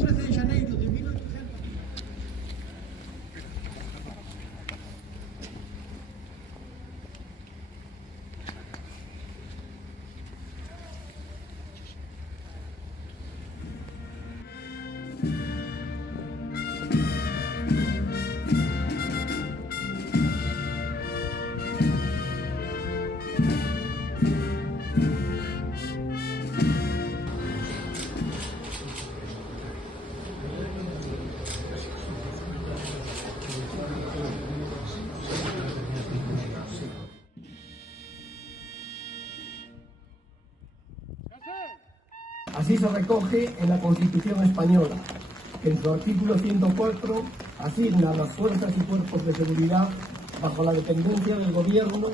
13 de janeiro de 1800. Así se recoge en la Constitución española, que en su artículo 104 asigna a las fuerzas y cuerpos de seguridad bajo la dependencia del Gobierno.